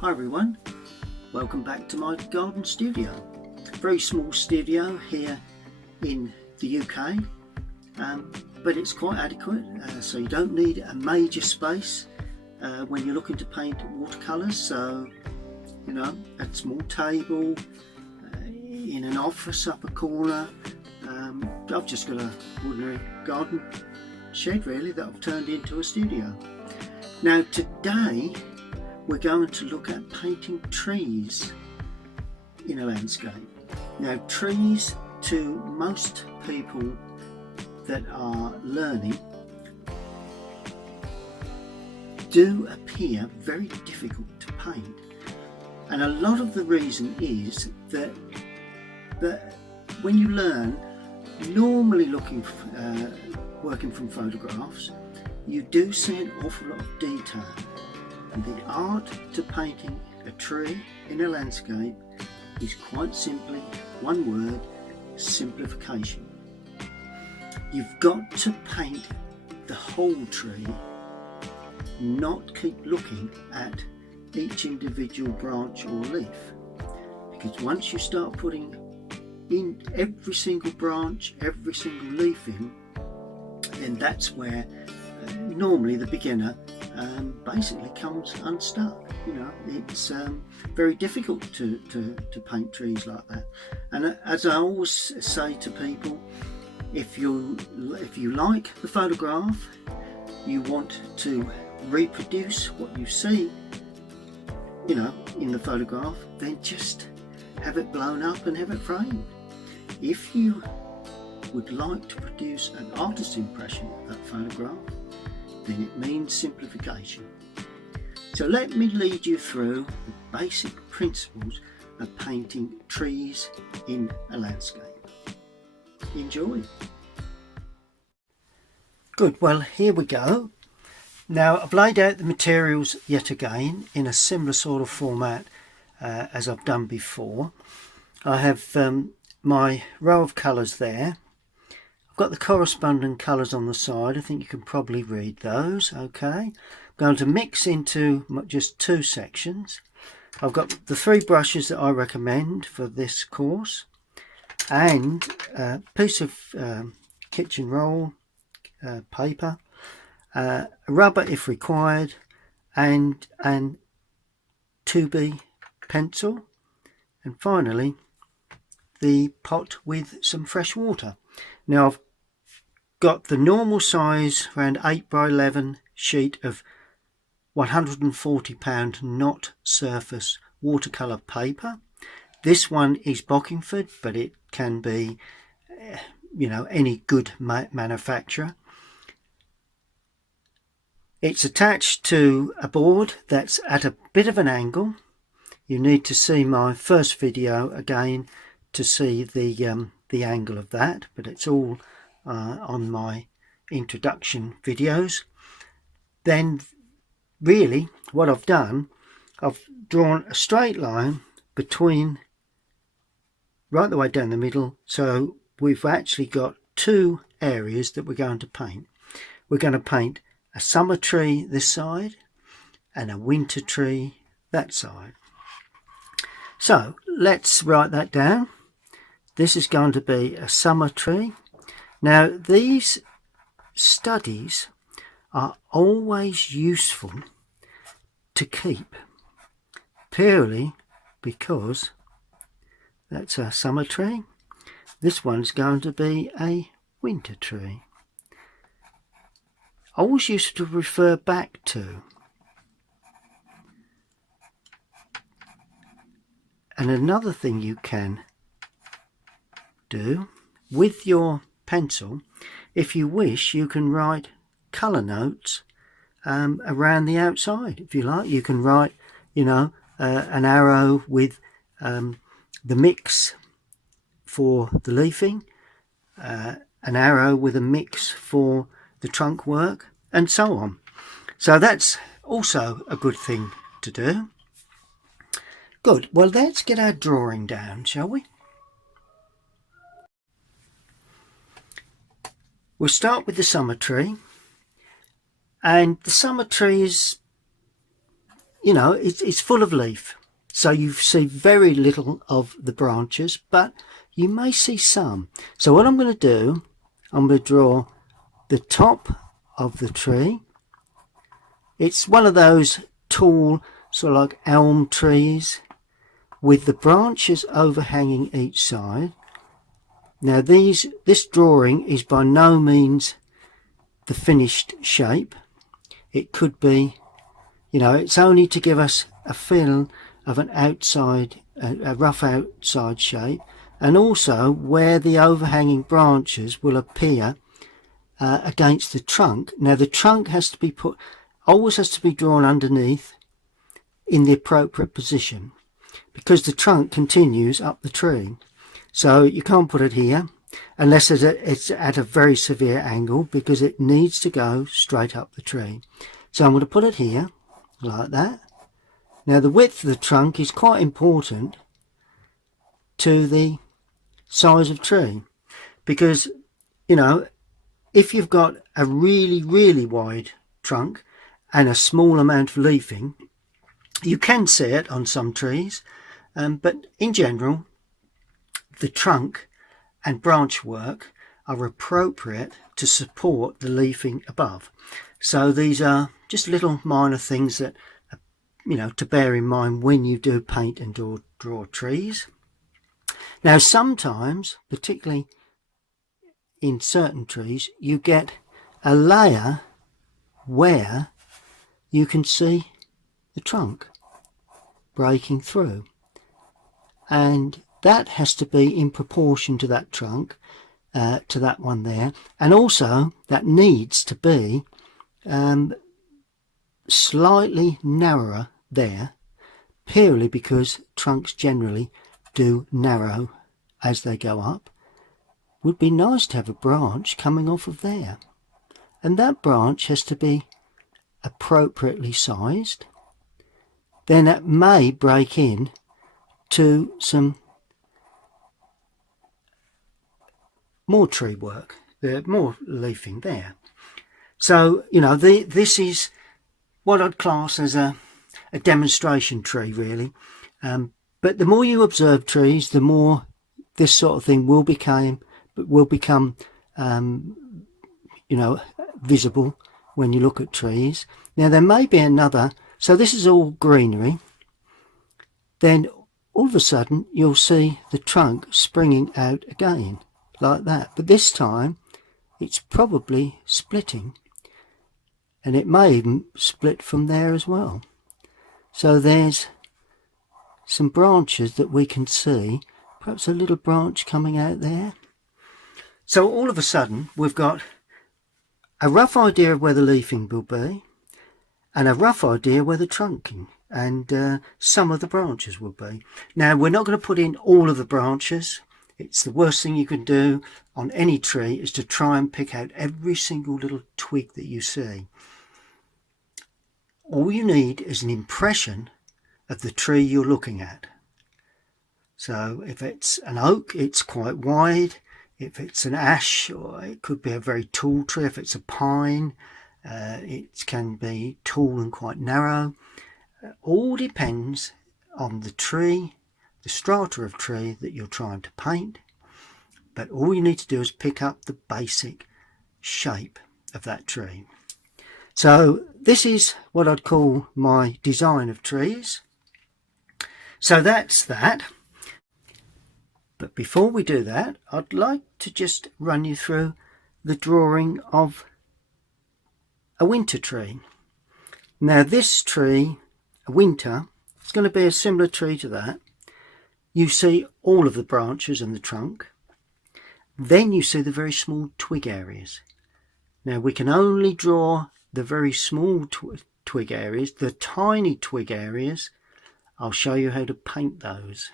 Hi everyone, welcome back to my garden studio. Very small studio here in the UK, but it's quite adequate, so you don't need a major space when you're looking to paint watercolours. So, you know, a small table, in an office up a corner. I've just got a ordinary garden shed really that I've turned into a studio. Now today we're going to look at painting trees in a landscape. Now trees, to most people that are learning, do appear very difficult to paint, and a lot of the reason is that when you learn, normally working from photographs, you do see an awful lot of detail. And the art to painting a tree in a landscape is quite simply one word: simplification. You've got to paint the whole tree, not keep looking at each individual branch or leaf, because once you start putting in every single branch, every single leaf in, then that's where normally the beginner basically comes unstuck. You know, it's very difficult to paint trees like that. And as I always say to people, if you like the photograph, you want to reproduce what you see, you know, in the photograph, then just have it blown up and have it framed. If you would like to produce an artist's impression of that photograph, then it means simplification. So let me lead you through the basic principles of painting trees in a landscape. Enjoy. Good, well here we go. Now I've laid out the materials yet again in a similar sort of format as I've done before. I have my row of colours there. I've got the corresponding colours on the side. I think you can probably read those. Okay, I'm going to mix into just two sections. I've got the three brushes that I recommend for this course, and a piece of kitchen roll paper, rubber if required, and an 2B pencil, and finally the pot with some fresh water. Now I've got the normal size around 8 by 11 sheet of 140-pound knot surface watercolour paper. This one is Bockingford, but it can be you know, any good manufacturer. It's attached to a board that's at a bit of an angle. You need to see my first video again to see the angle of that, but it's all on my introduction videos. Then really what I've done, I've drawn a straight line between, right the way down the middle, so we've actually got two areas that we're going to paint. We're going to paint a summer tree this side and a winter tree that side. So let's write that down. This is going to be a summer tree. Now these studies are always useful to keep, purely because that's a summer tree. This one's going to be a winter tree. Always useful to refer back to. And another thing you can do with your pencil, if you wish, you can write colour notes around the outside. If you like, you can write, you know, an arrow with the mix for the leafing, an arrow with a mix for the trunk work, and so on. So that's also a good thing to do. Good, well let's get our drawing down, shall we? We'll start with the summer tree, and the summer tree is, you know, it's full of leaf. So you see very little of the branches, but you may see some. So what I'm going to do, I'm going to draw the top of the tree. It's one of those tall, sort of like elm trees with the branches overhanging each side. Now this drawing is by no means the finished shape. It could be, you know, it's only to give us a feel of an outside, a rough outside shape, and also where the overhanging branches will appear against the trunk. Now the trunk has to be always has to be drawn underneath in the appropriate position, because the trunk continues up the tree. So you can't put it here unless it's at a very severe angle, because it needs to go straight up the tree. So I'm going to put it here like that. Now the width of the trunk is quite important to the size of tree, because, you know, if you've got a really wide trunk and a small amount of leafing, you can see it on some trees, but in general the trunk and branch work are appropriate to support the leafing above. So these are just little minor things that, you know, to bear in mind when you do paint and draw trees. Now sometimes, particularly in certain trees, you get a layer where you can see the trunk breaking through, and that has to be in proportion to that trunk, to that one there, and also that needs to be slightly narrower there, purely because trunks generally do narrow as they go up. Would be nice to have a branch coming off of there, and that branch has to be appropriately sized. Then it may break in to some more tree work, more leafing there. So, you know, this is what I'd class as a demonstration tree, really. But the more you observe trees, the more this sort of thing will become you know, visible when you look at trees. Now there may be another, so this is all greenery, then all of a sudden you'll see the trunk springing out again like that, but this time it's probably splitting, and it may even split from there as well. So there's some branches that we can see, perhaps a little branch coming out there. So all of a sudden we've got a rough idea of where the leafing will be, and a rough idea where the trunking and some of the branches will be. Now we're not going to put in all of the branches. It's the worst thing you can do on any tree, is to try and pick out every single little twig that you see. All you need is an impression of the tree you're looking at. So if it's an oak, it's quite wide. If it's an ash, or it could be a very tall tree. If it's a pine, it can be tall and quite narrow. All depends on the tree, the strata of tree that you're trying to paint. But all you need to do is pick up the basic shape of that tree. So this is what I'd call my design of trees. So that's that. But before we do that, I'd like to just run you through the drawing of a winter tree. Now this tree, a winter, it's going to be a similar tree to that. You see all of the branches and the trunk. Then you see the very small twig areas. Now we can only draw the very small twig areas. The tiny twig areas, I'll show you how to paint those.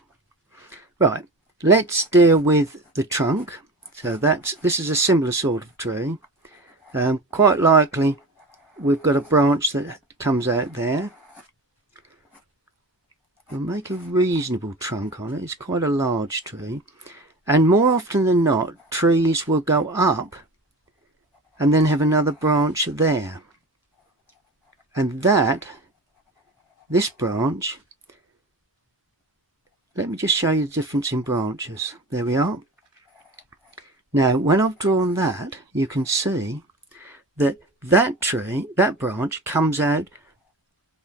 Right. Let's deal with the trunk. So this is a similar sort of tree. Quite likely we've got a branch that comes out there. We'll make a reasonable trunk on it. It's quite a large tree. And more often than not, trees will go up and then have another branch there. And that this branch, let me just show you the difference in branches. There we are. Now when I've drawn that, you can see that that branch comes out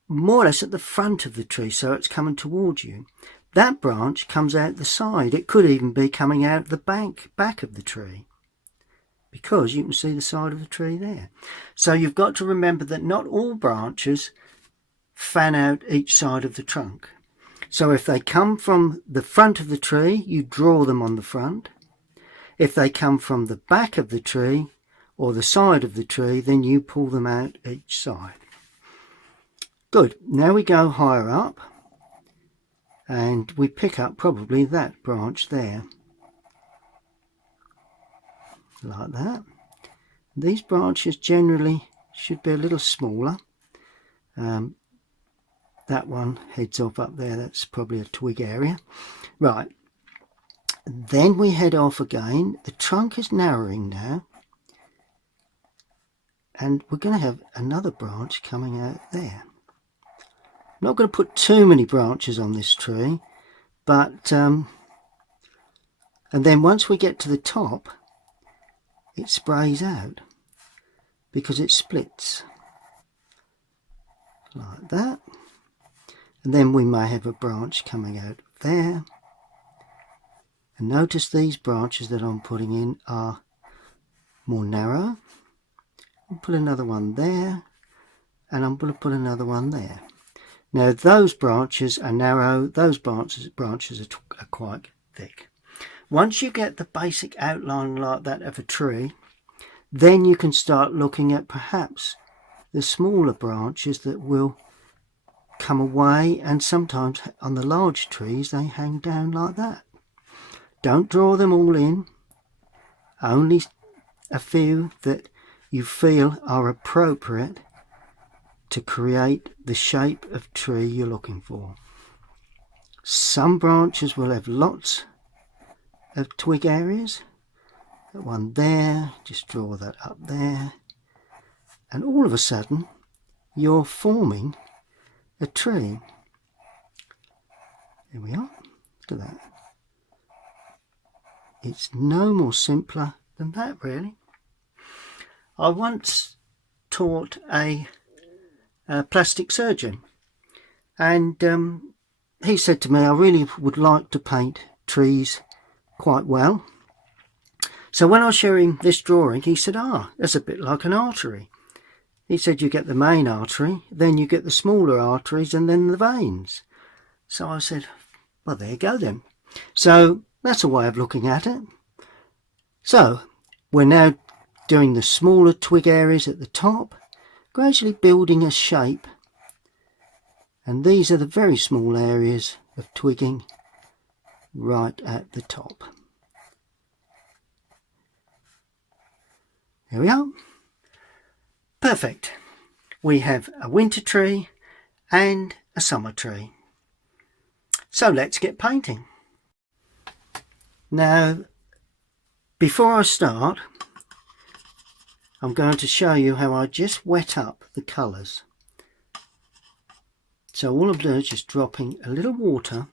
more or less at the front of the tree, so it's coming towards you. That branch comes out the side. It could even be coming out the back of the tree, because you can see the side of the tree there. So you've got to remember that not all branches fan out each side of the trunk. So if they come from the front of the tree, you draw them on the front. If they come from the back of the tree or the side of the tree, then you pull them out each side. Good. Now we go higher up and we pick up probably that branch there, like that. These branches generally should be a little smaller. That one heads off up there, that's probably a twig area. Right, then we head off again. The trunk is narrowing now, and we're going to have another branch coming out there. I'm not going to put too many branches on this tree, but and then once we get to the top, it sprays out because it splits like that. And then we may have a branch coming out there. And notice these branches that I'm putting in are more narrow. I'll put another one there, and I'm going to put another one there. Now those branches are narrow, those branches are quite thick. Once you get the basic outline like that of a tree, then you can start looking at perhaps the smaller branches that will come away, and sometimes on the large trees they hang down like that. Don't draw them all in, only a few that you feel are appropriate to create the shape of tree you're looking for. Some branches will have lots of twig areas. That one there, just draw that up there, and all of a sudden you're forming a tree. There we are. Look at that. It's no more simpler than that, really. I once taught a plastic surgeon, and he said to me, I really would like to paint trees quite well. So when I was showing this drawing, he said, that's a bit like an artery. He said, you get the main artery, then you get the smaller arteries, and then the veins. So I said, well, there you go then. So that's a way of looking at it. So we're now doing the smaller twig areas at the top, gradually building a shape. And these are the very small areas of twigging right at the top. There we are. Perfect. We have a winter tree and a summer tree. So let's get painting. Now, before I start, I'm going to show you how I just wet up the colours. So all I'm doing is just dropping a little water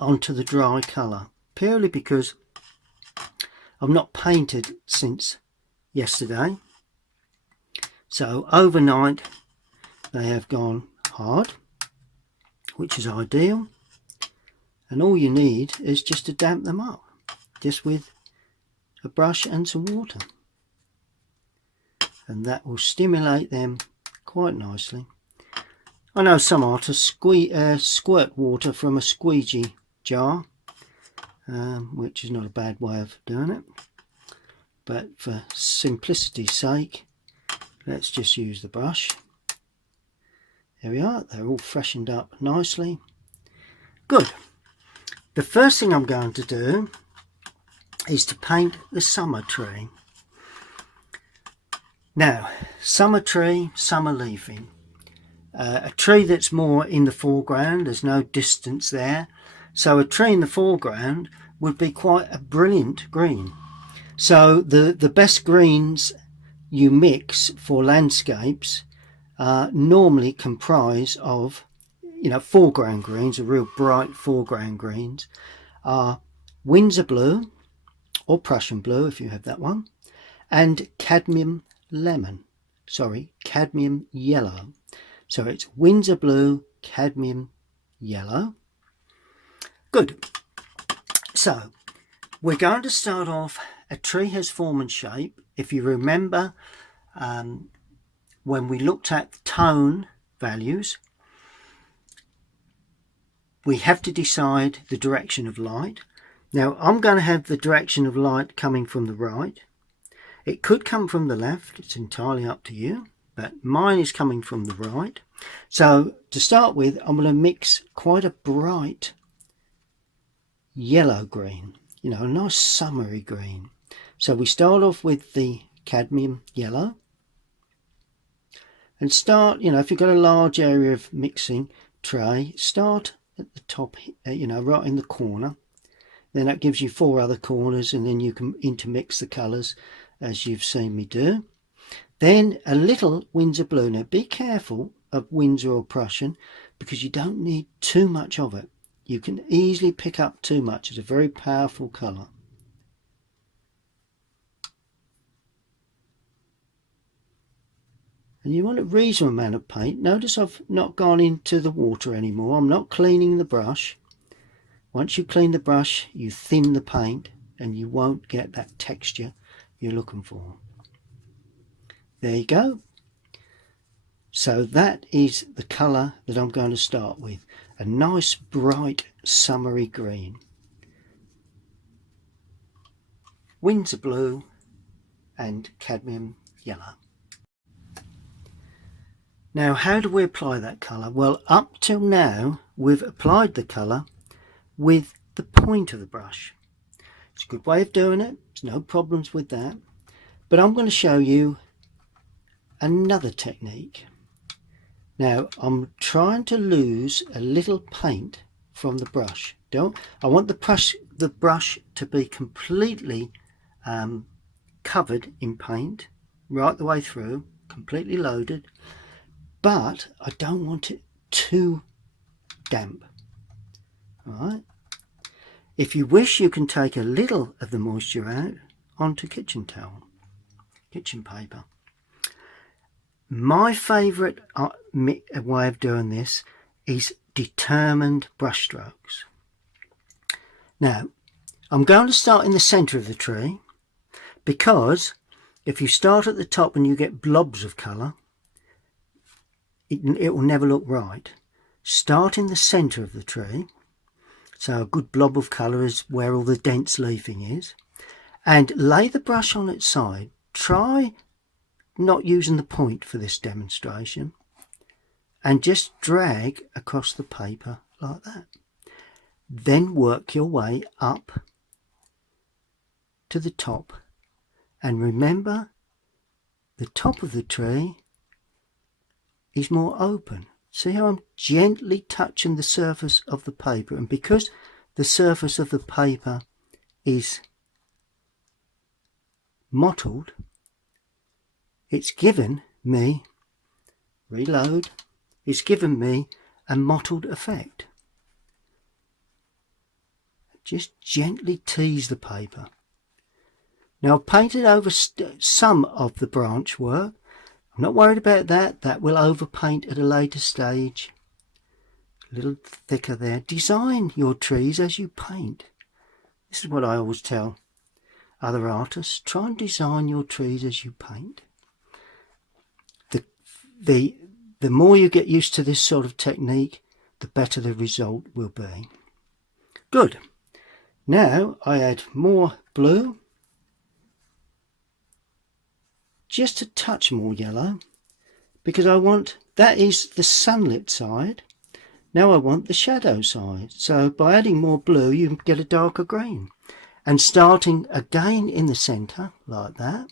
onto the dry colour, purely because I've not painted since yesterday. So overnight they have gone hard, which is ideal, and all you need is just to damp them up, just with a brush and some water, and that will stimulate them quite nicely. I know some artists squirt water from a squeegee jar, which is not a bad way of doing it, but for simplicity's sake, let's just use the brush. There we are, they're all freshened up nicely. Good. The first thing I'm going to do is to paint the summer tree. Now, summer tree, summer leafing. A tree that's more in the foreground, there's no distance there. So a tree in the foreground would be quite a brilliant green. So the best greens you mix for landscapes normally comprise of you know, foreground greens, the real bright foreground greens, are Windsor blue or Prussian blue if you have that one, and cadmium yellow. So it's Windsor blue, cadmium yellow. Good. So we're going to start off. A tree has form and shape. If you remember, when we looked at tone values, we have to decide the direction of light. Now I'm going to have the direction of light coming from the right. It could come from the left, it's entirely up to you, but mine is coming from the right. So to start with, I'm going to mix quite a bright yellow green, you know, a nice summery green. So we start off with the cadmium yellow, and start, you know, if you've got a large area of mixing tray, start at the top, you know, right in the corner. Then that gives you 4 other corners, and then you can intermix the colours as you've seen me do. Then a little Windsor blue. Now be careful of Windsor or Prussian, because you don't need too much of it. You can easily pick up too much. It's a very powerful colour. And you want a reasonable amount of paint. Notice I've not gone into the water anymore. I'm not cleaning the brush. Once you clean the brush, you thin the paint and you won't get that texture you're looking for. There you go. So that is the colour that I'm going to start with. A nice bright summery green. Windsor blue and cadmium yellow. Now how do we apply that colour? Well, up till now we've applied the colour with the point of the brush. It's a good way of doing it. There's no problems with that. But I'm going to show you another technique. Now I'm trying to lose a little paint from the brush. I want the brush to be completely covered in paint right the way through, completely loaded, but I don't want it too damp. Alright. If you wish, you can take a little of the moisture out onto kitchen towel, kitchen paper. My favourite way of doing this is determined brush strokes. Now, I'm going to start in the centre of the tree, because if you start at the top and you get blobs of colour, it will never look right. Start in the centre of the tree. So a good blob of colour is where all the dense leafing is. And lay the brush on its side. Try not using the point for this demonstration. And just drag across the paper like that. Then work your way up to the top. And remember, the top of the tree is more open. See how I'm gently touching the surface of the paper, and because the surface of the paper is mottled, it's given me, reload, it's given me a mottled effect. Just gently tease the paper. Now I've painted over some of the branch work. I'm not worried about that. That will overpaint at a later stage. A little thicker there. Design your trees as you paint. This is what I always tell other artists. Try and design your trees as you paint. The more you get used to this sort of technique, the better the result will be. Good. Now I add more blue. Just a touch more yellow, because I want, that is the sunlit side. Now I want the shadow side. So by adding more blue, you can get a darker green. And starting again in the centre, like that.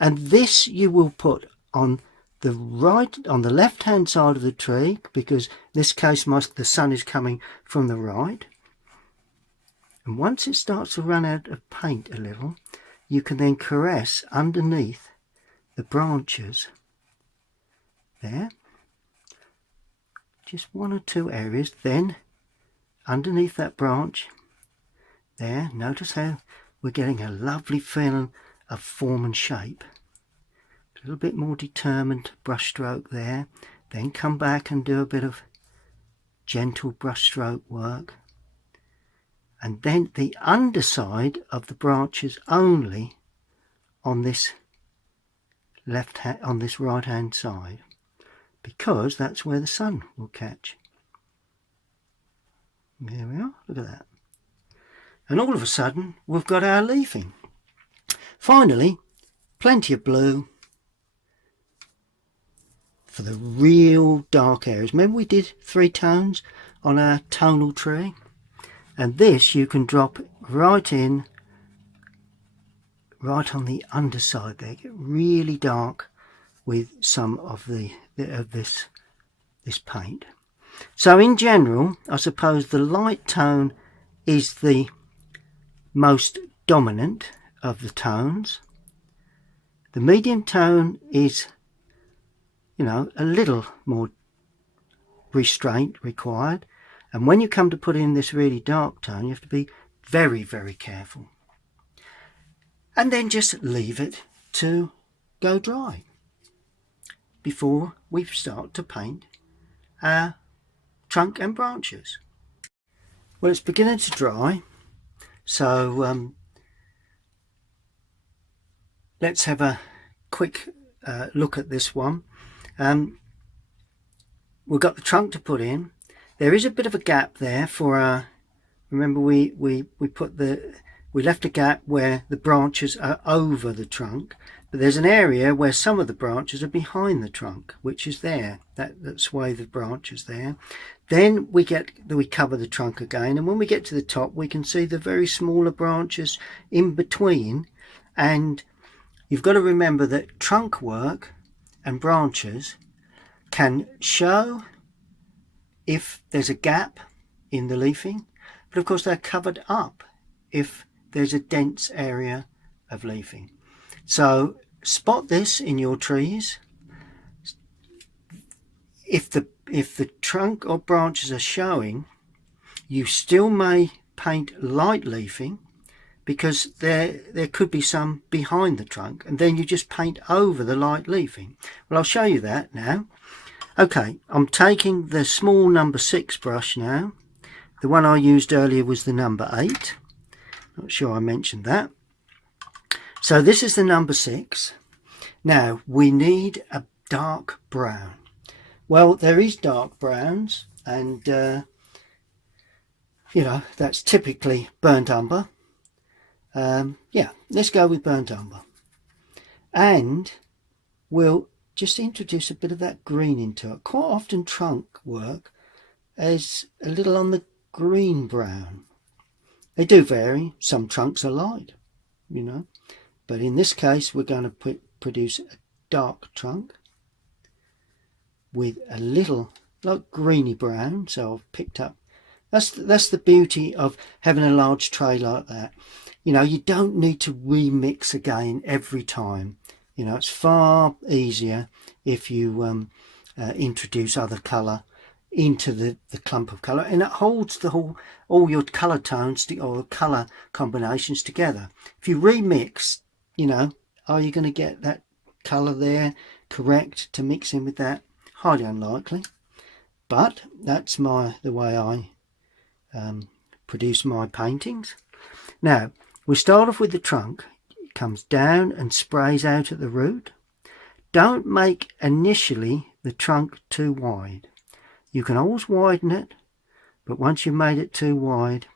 And this you will put on the right, on the left hand side of the tree, because in this case the sun is coming from the right. And once it starts to run out of paint a little, you can then caress underneath the branches there, just one or two areas. Then underneath that branch there, notice how we're getting a lovely feeling of form and shape. A little bit more determined brush stroke there. Then come back and do a bit of gentle brush stroke work. And then the underside of the branches only on this right hand side, because that's where the sun will catch. There we are, look at that. And all of a sudden we've got our leafing. Finally, plenty of blue for the real dark areas. Remember we did 3 tones on our tonal tree, and this you can drop right in, right on the underside there. Get really dark with some of this paint. So in general, I suppose the light tone is the most dominant of the tones. The medium tone is, you know, a little more restraint required, and when you come to put in this really dark tone, you have to be very, very careful. And then just leave it to go dry before we start to paint our trunk and branches. Well, it's beginning to dry, so let's have a quick look at this one. We've got the trunk to put in. There is a bit of a gap there for our, remember we left a gap where the branches are over the trunk, but there's an area where some of the branches are behind the trunk, which is there, that swathe of branches there. Then we cover the trunk again, and when we get to the top we can see the very smaller branches in between. And you've got to remember that trunk work and branches can show if there's a gap in the leafing, but of course they're covered up if there's a dense area of leafing. So spot this in your trees. If the trunk or branches are showing, you still may paint light leafing, because there could be some behind the trunk, and then you just paint over the light leafing. Well, I'll show you that now. Okay, I'm taking the small number 6 brush now. The one I used earlier was the number 8. Not sure I mentioned that. So this is the number 6. Now we need a dark brown. Well, there is dark browns, and you know, that's typically burnt umber. Yeah, let's go with burnt umber, and we'll just introduce a bit of that green into it. Quite often trunk work is a little on the green brown. They do vary. Some trunks are light, you know, but in this case we're going to produce a dark trunk with a little like greeny brown. So I've picked up, that's the beauty of having a large tray like that. You know, you don't need to remix again every time. You know, it's far easier if you introduce other colour into the clump of colour, and it holds all your colour tones or colour combinations together. If you remix, you know, are you going to get that colour there correct to mix in with that? Highly unlikely. But that's the way I produce my paintings. Now we start off with the trunk. It comes down and sprays out at the root. Don't make initially the trunk too wide. You can always widen it, but once you've made it too wide,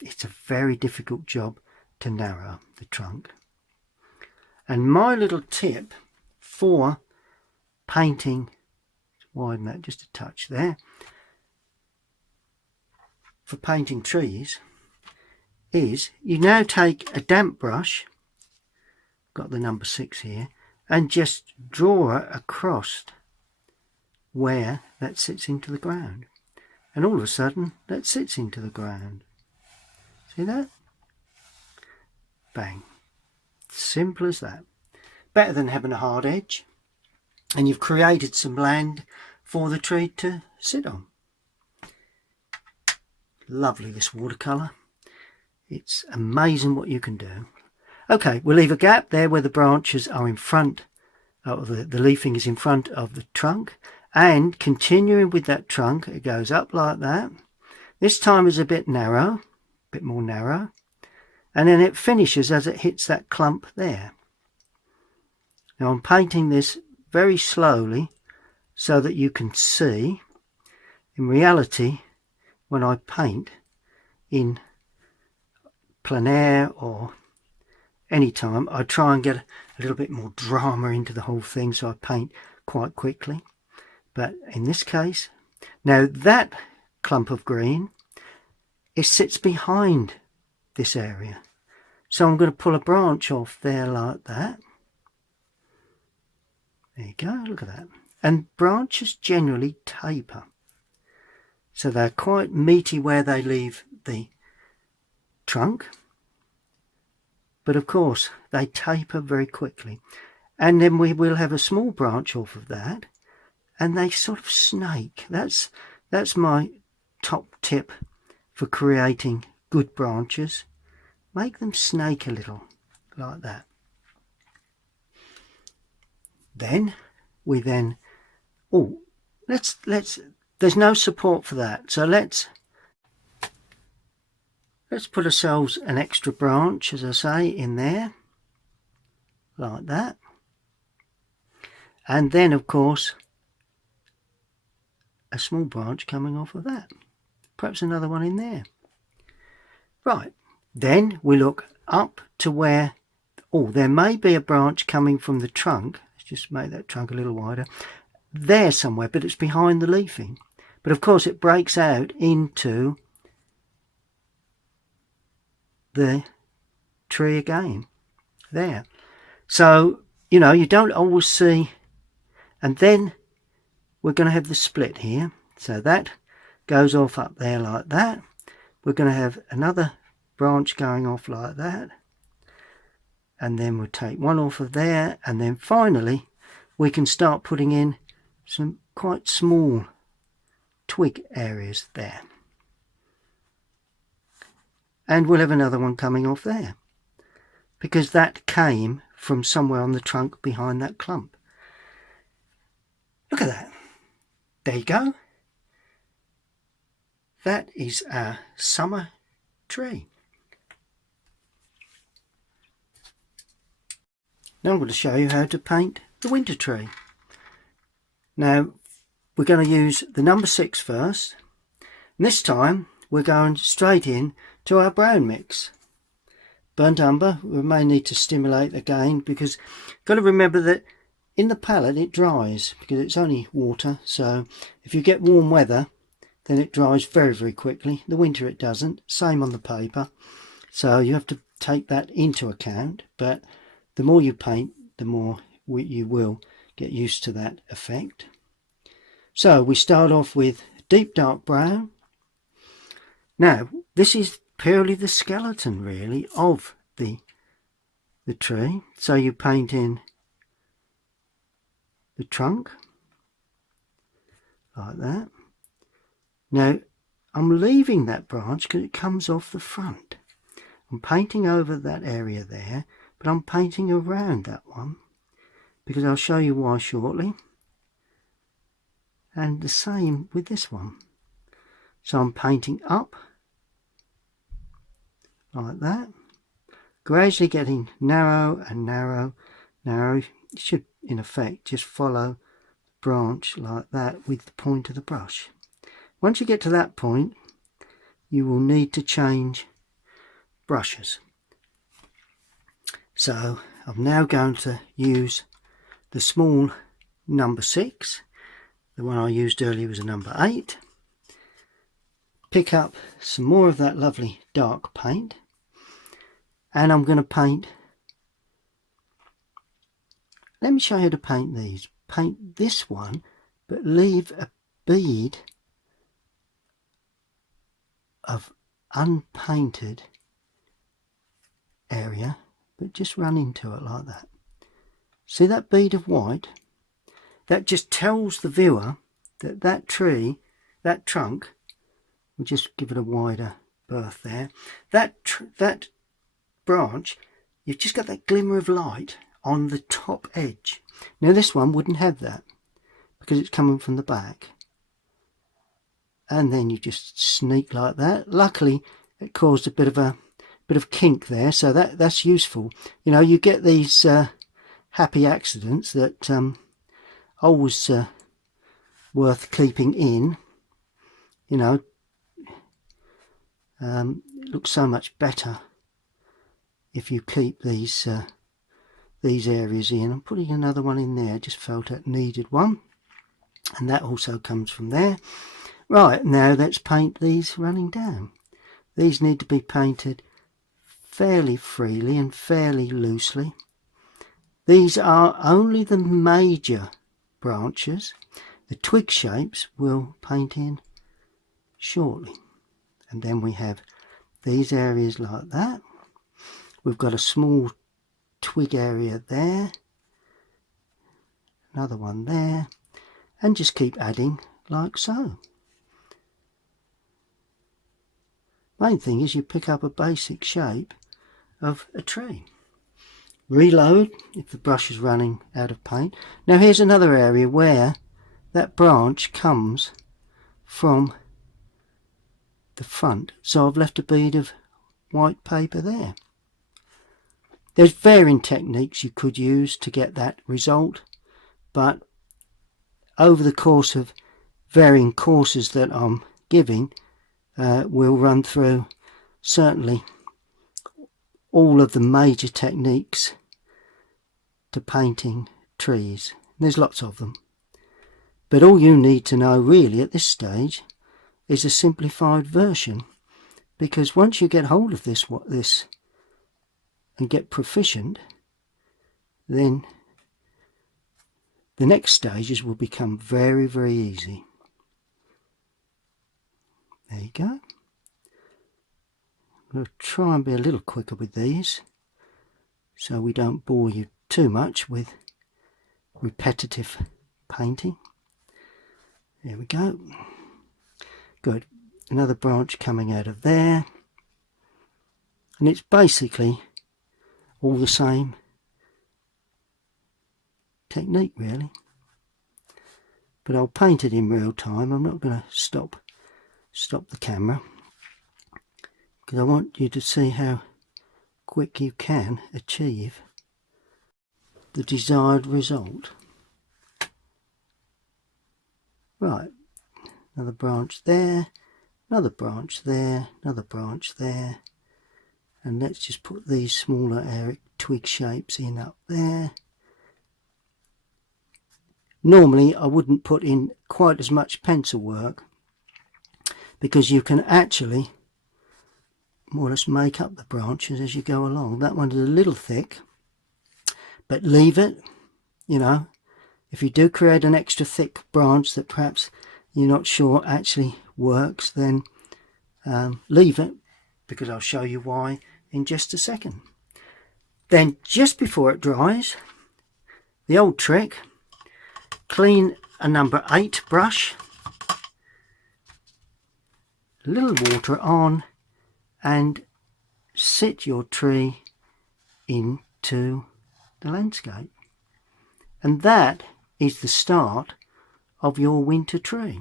it's a very difficult job to narrow the trunk. And my little tip for painting, widen that just a touch there, for painting trees, is you now take a damp brush, got the number 6 here, and just draw it across where that sits into the ground, and all of a sudden that sits into the ground. See that? Bang. Simple as that. Better than having a hard edge. And you've created some land for the tree to sit on. Lovely, this watercolour. It's amazing what you can do. Okay, we'll leave a gap there where the branches are in front, the leafing is in front of the trunk, and continuing with that trunk, it goes up like that. This time is a bit narrow, a bit more narrow, and then it finishes as it hits that clump there. Now I'm painting this very slowly so that you can see. In reality, when I paint in plein air or any time, I try and get a little bit more drama into the whole thing, so I paint quite quickly. But in this case, now that clump of green, it sits behind this area, so I'm going to pull a branch off there like that. There you go, look at that. And branches generally taper, so they're quite meaty where they leave the trunk, but of course they taper very quickly. And then we will have a small branch off of that, and they sort of snake. That's my top tip for creating good branches. Make them snake a little like that. Then let's there's no support for that, so let's put ourselves an extra branch, as I say, in there like that. And then of course a small branch coming off of that, perhaps another one in there. Right, then we look up to where, there may be a branch coming from the trunk. Let's just make that trunk a little wider there somewhere, but it's behind the leafing. But of course it breaks out into the tree again there, so you know, you don't always see. And then we're going to have the split here, so that goes off up there like that. We're going to have another branch going off like that, and then we'll take one off of there, and then finally we can start putting in some quite small twig areas there, and we'll have another one coming off there, because that came from somewhere on the trunk behind that clump. Look at that. There you go. That is our summer tree. Now I'm going to show you how to paint the winter tree. Now we're going to use the number 6 first, and this time we're going straight in to our brown mix. Burnt umber, we may need to stimulate again, because you've got to remember that in the palette it dries, because it's only water, so if you get warm weather then it dries very, very quickly. The winter it doesn't, same on the paper, so you have to take that into account. But the more you paint, the more you will get used to that effect. So we start off with deep dark brown. Now this is purely the skeleton really of the tree, so you paint in the trunk like that. Now I'm leaving that branch because it comes off the front. I'm painting over that area there, but I'm painting around that one, because I'll show you why shortly. And the same with this one. So I'm painting up like that, gradually getting narrow and narrow. You should in effect just follow the branch like that with the point of the brush. Once you get to that point, you will need to change brushes. So I'm now going to use the small number 6. The one I used earlier was a number 8. Pick up some more of that lovely dark paint, and I'm going to paint. Let me show you how to paint these. Paint this one, but leave a bead of unpainted area, but just run into it like that. See that bead of white? That just tells the viewer that tree, that trunk, we'll just give it a wider berth there, that branch, you've just got that glimmer of light on the top edge. Now this one wouldn't have that because it's coming from the back. And then you just sneak like that. Luckily it caused a bit of kink there, so that's useful. You know, you get these happy accidents that always worth keeping in. You know, it looks so much better if you keep these areas in. I'm putting another one in there, just felt it needed one, and that also comes from there. Right, now let's paint these running down. These need to be painted fairly freely and fairly loosely. These are only the major branches. The twig shapes we'll paint in shortly. And then we have these areas like that. We've got a small twig area there, another one there, and just keep adding like so. Main thing is you pick up a basic shape of a tree. Reload if the brush is running out of paint. Now here's another area where that branch comes from the front, so I've left a bead of white paper there. There's varying techniques you could use to get that result, but over the course of varying courses that I'm giving, we'll run through certainly all of the major techniques to painting trees. There's lots of them, but all you need to know really at this stage is a simplified version, because once you get hold of this and get proficient, then the next stages will become very, very easy. There you go. I'm going to try and be a little quicker with these so we don't bore you too much with repetitive painting. There we go. Good. Another branch coming out of there. And it's basically all the same technique really. But I'll paint it in real time. I'm not going to stop the camera because I want you to see how quick you can achieve the desired result. Right, another branch there, another branch there, another branch there, and let's just put these smaller twig shapes in up there. Normally I wouldn't put in quite as much pencil work because you can actually more or less make up the branches as you go along. That one is a little thick, but leave it. You know, if you do create an extra thick branch that perhaps you're not sure actually works, then leave it, because I'll show you why in just a second. Then just before it dries, the old trick, clean a number 8 brush, a little water on, and sit your tree into the landscape. And that is the start of your winter tree.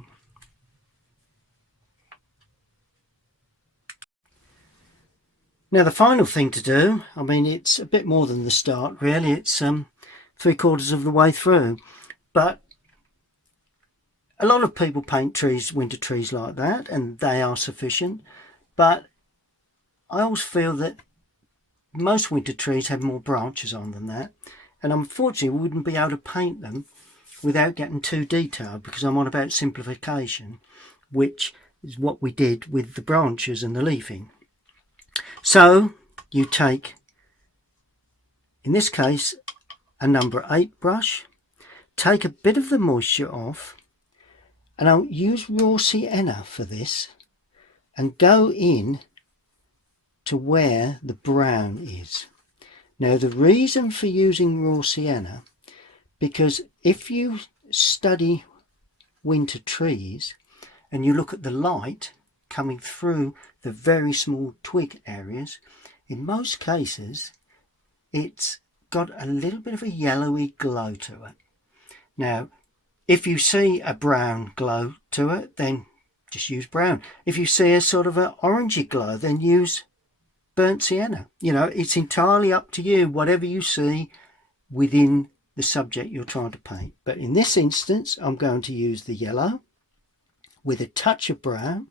Now the final thing to do, I mean it's a bit more than the start really, it's 3/4 of the way through, but a lot of people paint trees, winter trees like that, and they are sufficient, but I always feel that most winter trees have more branches on than that, and unfortunately we wouldn't be able to paint them without getting too detailed, because I'm on about simplification, which is what we did with the branches and the leafing. So you take, in this case, a number 8 brush, take a bit of the moisture off, and I'll use raw sienna for this, and go in to where the brown is. Now the reason for using raw sienna, because if you study winter trees and you look at the light coming through the very small twig areas, in most cases it's got a little bit of a yellowy glow to it. Now, if you see a brown glow to it, then just use brown. If you see a sort of an orangey glow, then use burnt sienna. You know, it's entirely up to you, whatever you see within the subject you're trying to paint. But in this instance, I'm going to use the yellow with a touch of brown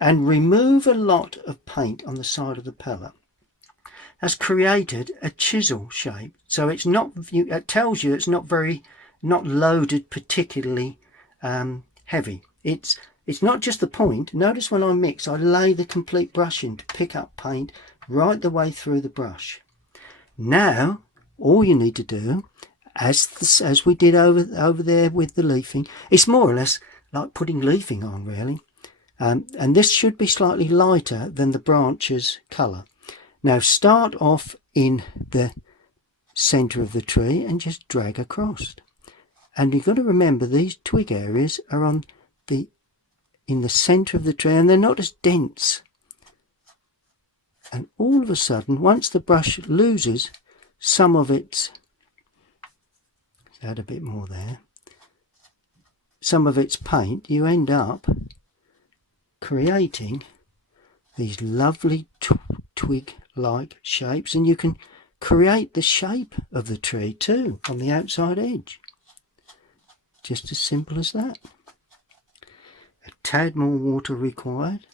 and remove a lot of paint on the side of the palette. Has created a chisel shape, so it's not, it tells you it's not loaded particularly heavy. It's not just the point. Notice when I mix, I lay the complete brush in to pick up paint right the way through the brush. Now all you need to do, as we did over there with the leafing, it's more or less like putting leafing on, really, and this should be slightly lighter than the branches colour. Now start off in the centre of the tree and just drag across. And you've got to remember these twig areas are in the centre of the tree and they're not as dense. And all of a sudden, once the brush loses some of its, let's add a bit more there, some of its paint, you end up creating these lovely twig-like shapes, and you can create the shape of the tree too on the outside edge. Just as simple as that. A tad more water required.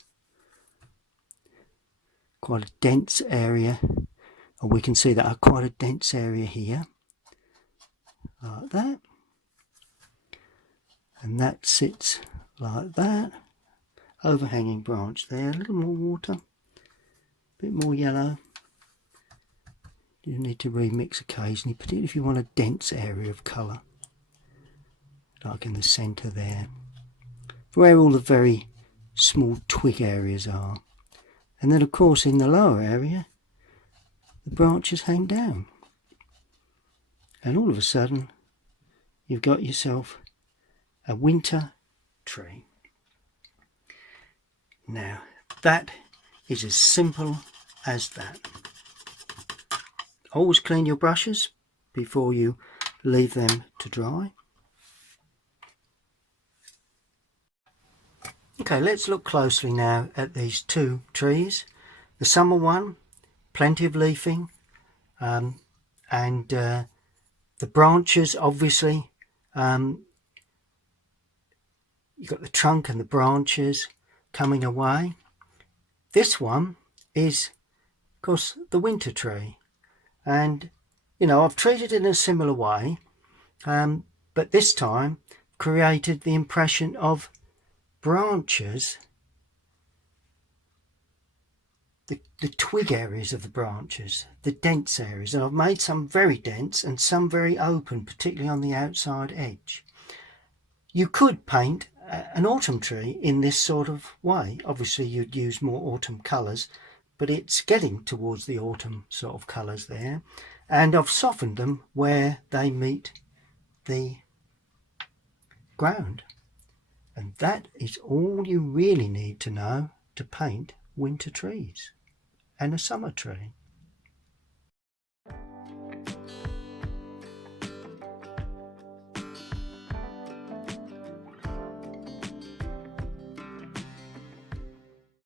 Quite a dense area, or we can see that quite a dense area here, like that. And that sits like that. Overhanging branch there, a little more water, a bit more yellow. You need to remix occasionally, particularly if you want a dense area of colour, like in the centre there, where all the very small twig areas are. And then of course in the lower area the branches hang down, and all of a sudden you've got yourself a winter tree. Now that is as simple as that. Always clean your brushes before you leave them to dry. Okay, let's look closely now at these two trees. The summer one, plenty of leafing, and the branches, obviously, you've got the trunk and the branches coming away. This one is, of course, the winter tree, and you know, I've treated it in a similar way, but this time created the impression of branches, the twig areas of the branches, the dense areas, and I've made some very dense and some very open, particularly on the outside edge. You could paint an autumn tree in this sort of way. Obviously you'd use more autumn colours, but it's getting towards the autumn sort of colours there, and I've softened them where they meet the ground. And that is all you really need to know to paint winter trees and a summer tree.